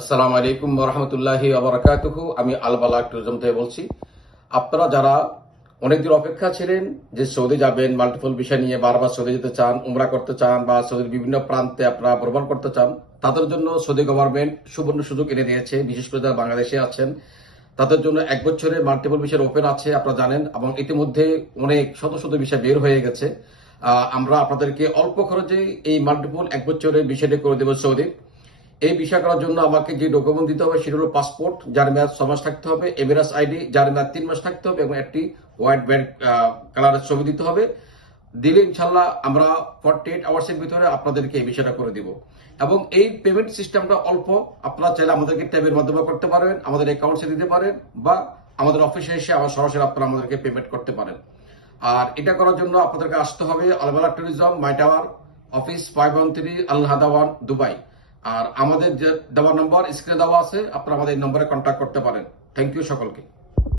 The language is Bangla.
আসসালামু আলাইকুম ওয়া রাহমাতুল্লাহি ওয়া বারাকাতুহু। আমি আল বালাগ ট্যুরিজম থেকে বলছি। আপনারা যারা অনেকদিন অপেক্ষা ছিলেন যে সৌদি যাবেন, মাল্টিপল বিষয় নিয়ে বারবার সৌদি যেতে চান, উমরা করতে চান বা সৌদির বিভিন্ন প্রান্তে আপনারা ভ্রমণ করতে চান, তাদের জন্য সৌদি গভর্নমেন্ট সুবর্ণ সুযোগ এনে দিয়েছে। বিশেষ করে যারা বাংলাদেশে আছেন তাদের জন্য 1 বছরের মাল্টিপল বিষয় ওপেন আছে, আপনারা জানেন, এবং ইতিমধ্যে অনেক শত শত বিষয় বের হয়ে গেছে। আমরা আপনাদেরকে অল্প খরচে এই মাল্টিপল 1 বছরের বিষয়টি করে দেবো সৌদি। এই বিষয় করার জন্য আমাকে যে ডকুমেন্ট দিতে হবে সেটা হলো পাসপোর্ট, যার মেয়াদ 6 মাস থাকতে হবে, এমিরাস আইডি যার মেয়াদ 3 মাস থাকতে হবে এবং একটি হোয়াইট ব্যান্ড কালারের ছবি দিতে হবে। দিলে ইনশাল্লাহ আমরা 48 আওয়ার্সের ভিতরে আপনাদেরকে এই বিষয়টা করে দিব। এবং এই পেমেন্ট সিস্টেমটা অল্প, আপনারা চাইলে আমাদেরকে ট্যাবের মাধ্যমে করতে পারবেন, আমাদের অ্যাকাউন্টসে দিতে পারেন, বা আমাদের অফিসে এসে আবার সরাসরি আপনারা আমাদেরকে পেমেন্ট করতে পারেন। আর এটা করার জন্য আপনাদেরকে আসতে হবে আল বালাগ ট্যুরিজম, মাই টাওয়ার, অফিস 513 আল হাদাওয়ান, দুবাই। আর আমাদের যে দেওয়ার নম্বর স্ক্রিনে দেওয়া আছে, আপনারা আমাদের এই নম্বরে কন্ট্যাক্ট করতে পারেন। থ্যাংক ইউ সকলকে।